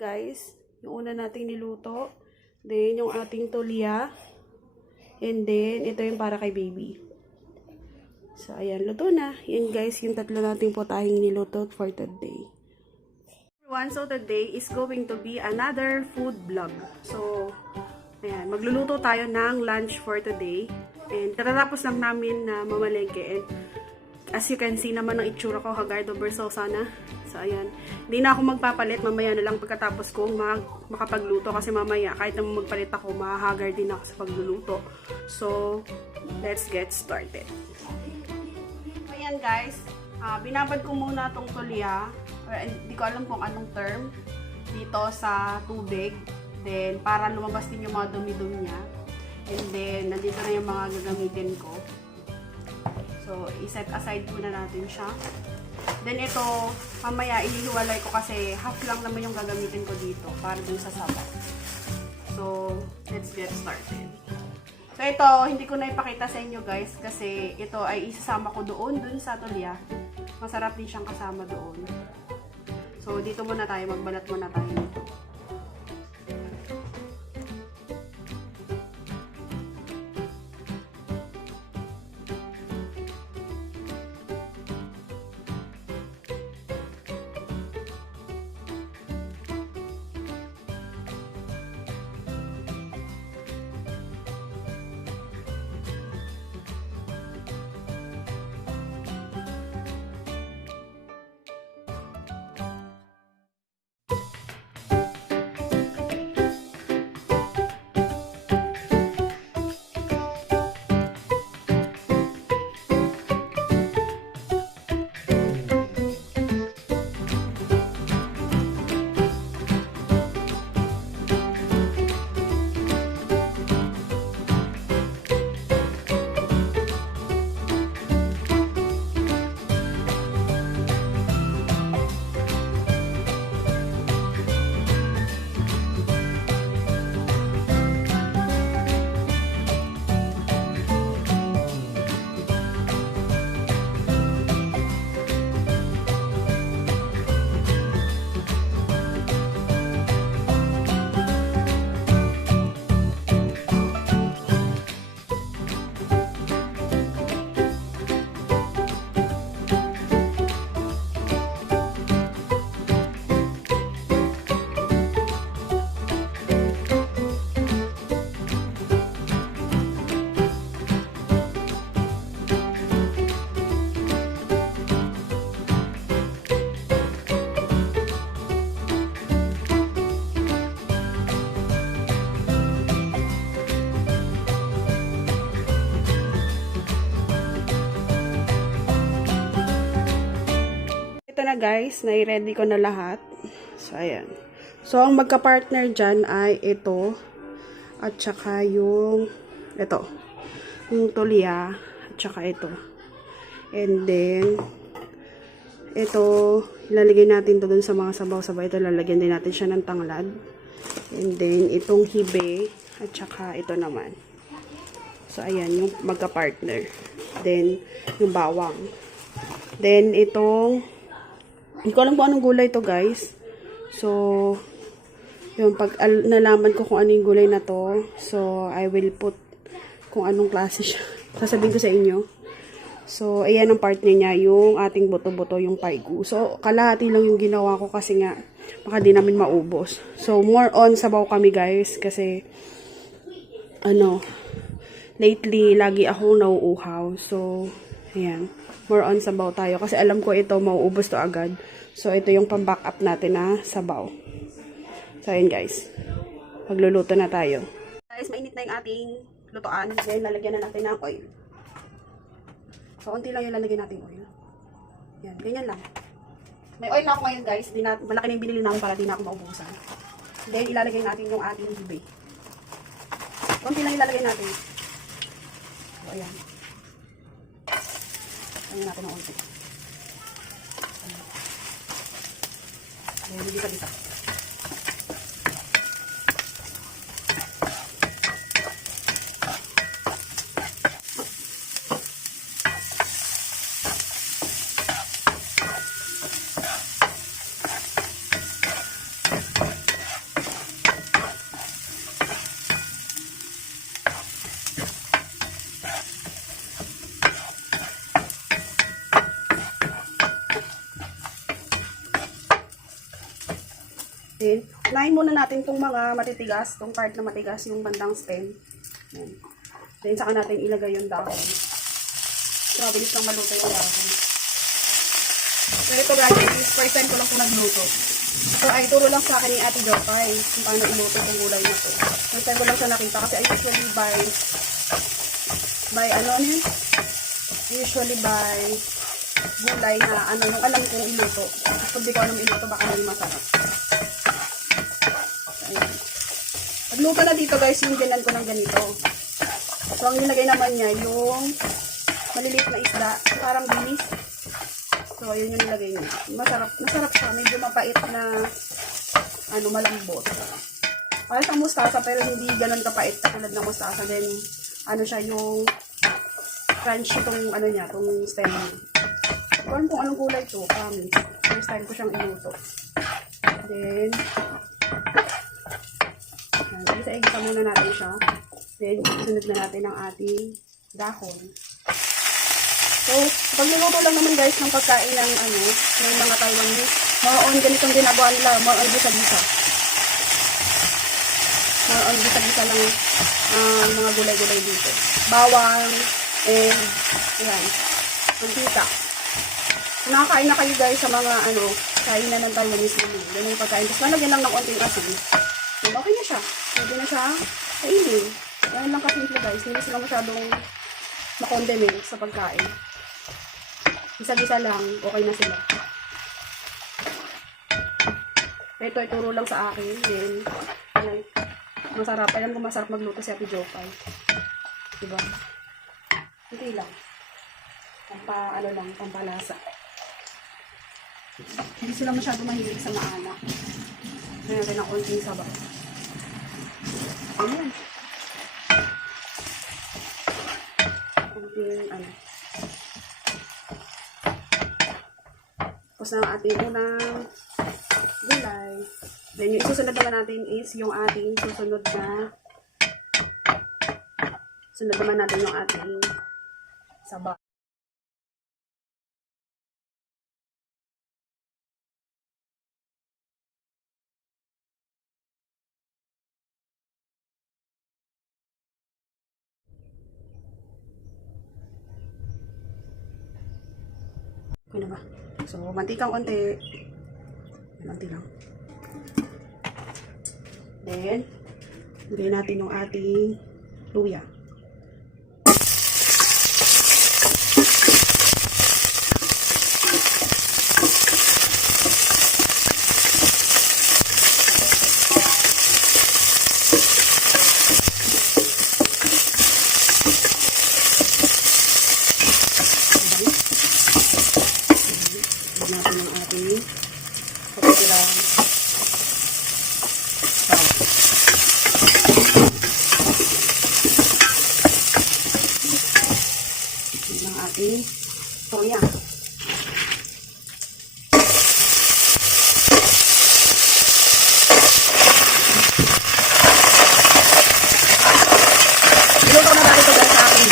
Guys, yung una nating niluto. Then, yung ating tulya. And then, ito yung para kay baby. So, ayan, luto na. Yan guys, yung tatlo nating potahing niluto for today. So, today is going to be another food vlog. So, ayan, magluluto tayo ng lunch for today. And, katatapos lang namin na mamalengke. And, as you can see naman ang itsura ko, haggard over so sana. So, ayan. Hindi na ako magpapalit. Mamaya na lang pagkatapos kong makapagluto. Kasi mamaya, kahit na magpalit ako, mahahaggard din ako sa pagluluto. So, let's get started. Ayan guys. Binabad ko muna itong tulya. Hindi ko alam kung anong term. Dito sa tubig. Then, para lumabas din yung mga dumi-dumi niya. And then, nandito na yung mga gagamitin ko. So, iset aside muna natin siya. Then, ito, mamaya ilihiwalay ko kasi half lang naman yung gagamitin ko dito para dun sa sabaw. So, let's get started. So, ito, hindi ko na ipakita sa inyo guys kasi ito ay isasama ko dun sa tulya. Masarap din siyang kasama doon. So, dito muna tayo, magbalat muna tayo dito. Ito na guys, nai-ready ko na lahat. So, ayan. So, ang magka-partner dyan ay ito. At saka yung ito. Yung tulya. At saka ito. And then, ito, ilalagay natin to dun sa mga sabaw-sabaw. Ito, lalagyan din natin siya ng tanglad. And then, itong hibe. At saka ito naman. So, ayan, yung magka-partner. Then, yung bawang. Then, itong hindi ko alam kung anong gulay to guys. So, yun, pag nalaman ko kung ano yung gulay na to, so, I will put kung anong klase siya. Sasabihin ko sa inyo. So, ayan ang partner niya, yung ating buto-buto, yung paigu. So, kalahati lang yung ginawa ko kasi nga, baka di namin maubos. So, more on sabaw kami guys, kasi, lately, lagi akong nauuhaw. So, ayan. More on sabaw tayo. Kasi alam ko ito, mauubos to agad. So, ito yung pang-back up natin na sabaw. So, ayan guys. Magluluto na tayo. Guys, mainit na yung ating lutoan. Then, lalagyan na natin ng oil. So, unti lang yung lalagyan natin oil. Yan, ganyan lang. May oil na ako ngayon guys. Malaki na yung binili namin para di na ako maubusan. Then, ilalagay natin yung ating hibe. Unti lang yung lalagay natin. So, ayan. Ayan natin ang unti. Ayan, hindi ka dito. Then, unahin muna natin itong mga matitigas, itong part na matigas, yung bandang stem. Ayan. Then, saka natin ilagay yung dahon. So, mabilis lang maluto yung dahon. So, ito guys, first time ko lang po nagluto. So, ay turo lang sa akin ni Ate Jopay kung paano iluto yung gulay na to. First time ko lang siya nakita kasi I usually buy gulay na yung alam kong iluto. Pag di ko alam iluto, baka hindi masarap. Ayan. Pagluto na dito guys, yung ganan ko ng ganito. So, ang nilagay naman niya, yung maliliit na isda, parang binis. So, yun yung nilagay niya. Masarap siya. Medyo mapait na, malambot. Parang sa mustasa, pero hindi ganun kapait katulad ng mustasa. Then, siya yung crunchy tong, tong stem. Kung anong gulay to, first time ko siyang iluto. Then, isa-igisa muna natin siya. Then, sunod na natin ang ating dahon. So, pagluluto lang naman guys ng pagkain ng mga Taiwanese, more on ganitong ginagawa nila, more on gisa-gisa. More on gisa-gisa lang mga gulay-gulay dito. Bawang, and, yan, mantika. Kung nakakain na kayo guys sa mga, kainan ng Taiwanese naman. Yan yung pagkain. Tapos lalagyan lang ng konting asin. Then, okay na siya. Pwede na siya kainin. Yan lang kasimple guys. Hindi sila masyadong makondiment sa pagkain. Isa-gisa lang, okay na sila. Ito, ituro lang sa akin. Then, masarap. Alam ko masarap magluto si Ate Jopay. Diba? Hindi lang. Pampalasa. Hindi sila masyado mahilig sa maanak. Kaya natin ang konting sabaw. Ayan. Konting, tapos na ang ating unang gulay. Then, yung susunod naman natin is yung ating sunod naman natin yung ating sabaw. Okay na ba? So, mantikang konti. Manti lang. Then, lagay natin yung ating luya. Natin yung ating kapitilang ng ating soya. Iluto na natin ito guys sa ating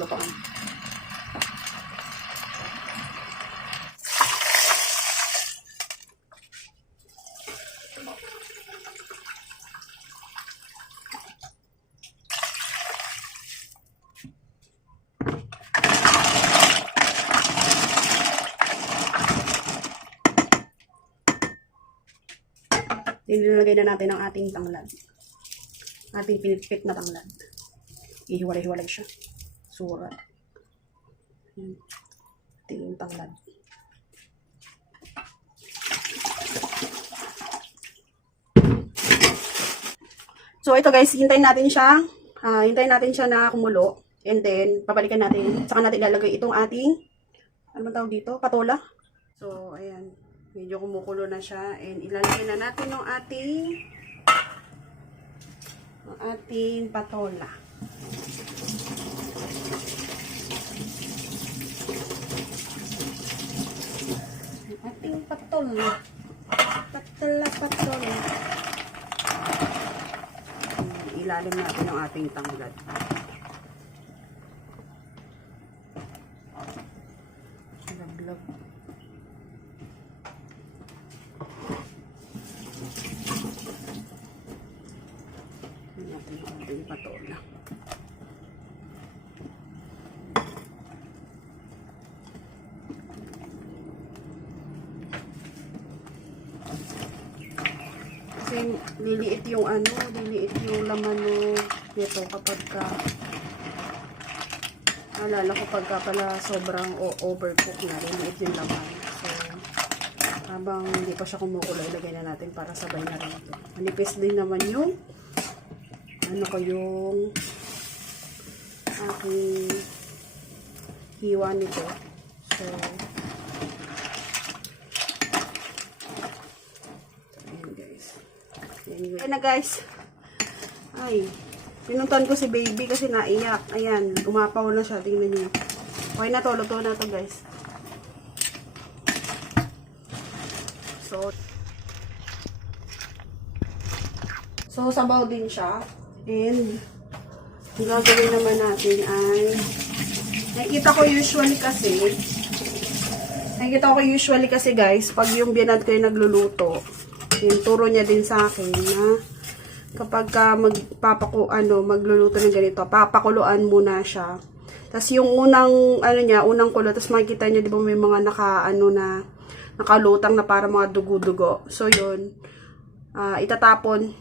lutoan. Nilagay na natin ang ating tanglad. Ating pinipit na tanglad. Ihiwalay-hiwalay siya. Surat. Ating tanglad. So, ito guys, hintayin natin siya na kumulo. And then, babalikan natin. Saka natin ilalagay itong ating, ano ba tawag dito? Patola. So, ayan. Medyo kumukulo na siya. And ilalagay na natin yung ating patola. Ating patola. ilalim natin ng ating tanglad. Laglag. Natin ang ating patola. Kasi liliit yung liliit yung laman nito kapag ka alala ko pagka pala sobrang overcook na, liliit yung laman. So, habang hindi pa siya kumukulo, ilagay na natin para sabay na rin ito. Manipis din naman yung yung aking hiwa nito. So, ayan na guys. Ay, pinuntan ko si baby kasi naiyak. Ayan, umapaw na siya. Tingnan niyo. Okay na to, luto na to guys. So sabaw din siya. And ang gagawin naman natin ay nakikita ko usually kasi guys, pag yung binad ko yung nagluluto, yung turo niya din sa akin na kapag magluluto ng ganito, papakuluan muna siya. Tapos yung unang kulo, tapos makikita niyo, di ba may mga nakalutang na para mga dugo-dugo. So yun, itatapon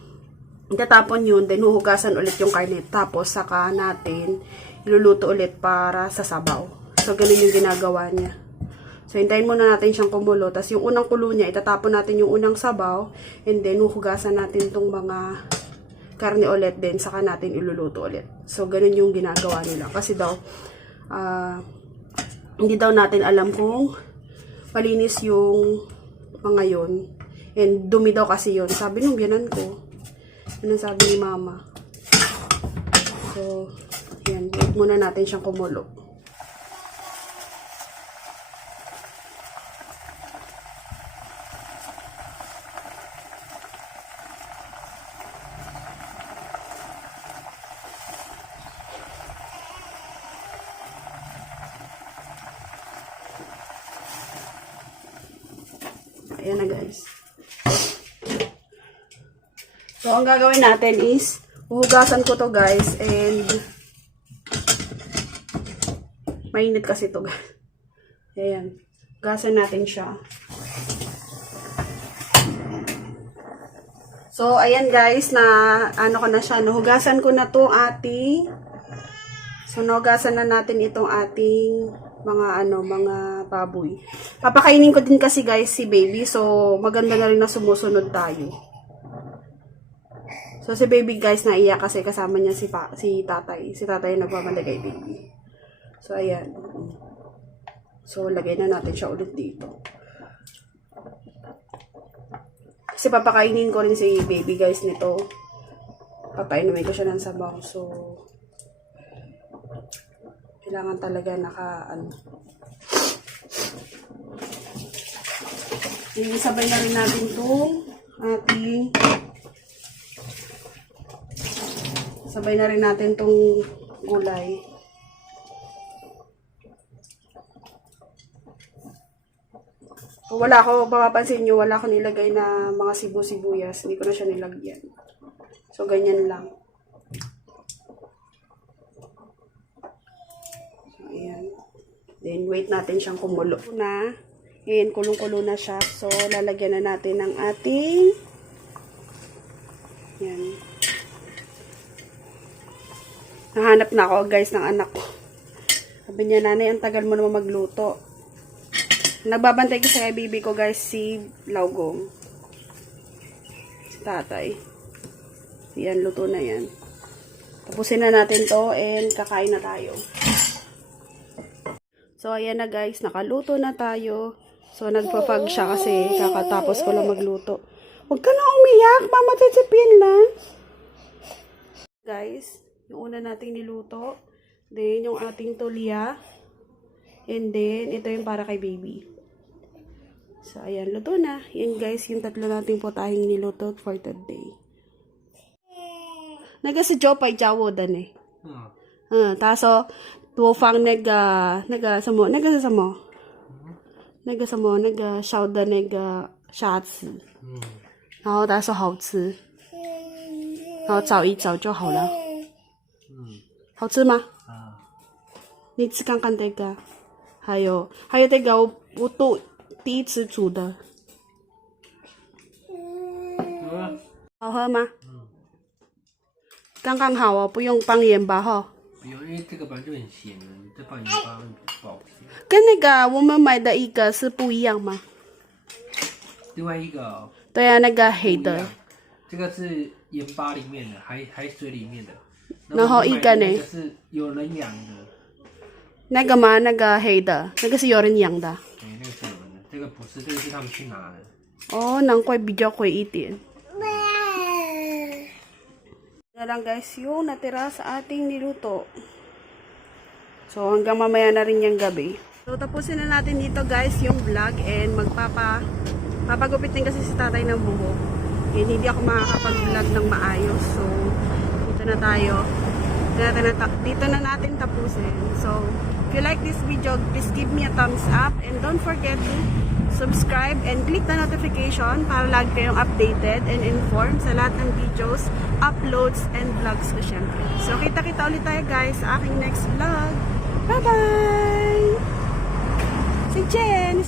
yun, then huhugasan ulit yung karne. Tapos saka natin iluluto ulit para sa sabaw. So ganun yung ginagawa niya. So, hintayin muna natin siyang kumulo. Tapos, yung unang kulo niya, itatapon natin yung unang sabaw. And then, huhugasan natin itong mga karne ulit. Then, saka natin iluluto ulit. So, ganun yung ginagawa nila. Kasi daw, hindi daw natin alam kung malinis yung mga yun. And, dumi daw kasi yun. Sabi nung biyanan ko. Yun ang sabi ni mama. So, yan. Wait muna natin siyang kumulo. Ayan na guys. So, ang gagawin natin is, huhugasan ko to guys, and mainit kasi to guys. Ayan. Hugasan natin siya. So, ayan guys, nahugasan ko na to ating, so, nahugasan na natin itong ating mga baboy. Papakainin ko din kasi guys si baby, so maganda na rin na sumusunod tayo. So si baby guys naiyak kasi kasama niya si tatay. Si tatay nagmamalagay baby. So ayan. So lagay na natin siya ulit dito. Kasi papakainin ko rin si baby guys nito. Papainumin ko siya ng sabaw. So kailangan talaga sabay na rin natin itong sabay na rin natin itong gulay. Mapapansin nyo, wala ko nilagay na mga sibuyas. Hindi ko na siya nilagyan. So, ganyan lang. Ayan. Then, wait natin siyang kumulo na. Ayan, kulong-kulo na siya. So, lalagyan na natin ng ating yan. Nahanap na ako, guys, ng anak ko. Sabi niya, nanay, ang tagal mo naman magluto. Nagbabantay ko sa baby ko, guys, si Laugong. Si tatay. Yan, luto na yan. Tapusin na natin to and kakain na tayo. So, ayan na guys, nakaluto na tayo. So, nagpapag siya kasi kakatapos ko lang magluto. Huwag ka na umiyak, mama, titsipin lang. Guys, yung una nating niluto. Then, yung ating tulya. And then, ito yung para kay baby. So, ayan, luto na. Yan guys, yung tatlo nating potahing niluto for today. 那个是招牌教我的呢。他说多放那个什么，那个是什么？那个什么那个烧的那个虾子。然后他说好吃，然后找一找就好了。好吃吗？你吃看看这个，还有这个我都第一次煮的。好喝吗？刚刚好哦，不用放盐巴哈。不用，因为这个本来就很咸了，你再放盐巴会不好吃。跟那个我们买的一个是不一样吗？另外一个哦，对啊，那个黑的。这个是盐巴里面的，海水里面的。然后一个呢？那个是有人养的。那个吗？那个黑的，那个是有人养的。那个是有人的，这个不是，这个是他们去拿的。哦，难怪比较贵一点。Na lang guys yung natira sa ating niluto. So hanggang mamaya na rin yung gabi. So tapusin na natin dito guys yung vlog and papagupit din kasi si tatay ng buhok. And hindi ako makakapag-vlog ng maayos. So dito na tayo. Dito na natin tapusin. So if you like this video, please give me a thumbs up and don't forget to subscribe and click the notification para lagi kayong updated and informed sa lahat ng videos, uploads, and vlogs ko syempre. So, kita-kita ulit tayo guys sa aking next vlog. Bye-bye! Si Jen!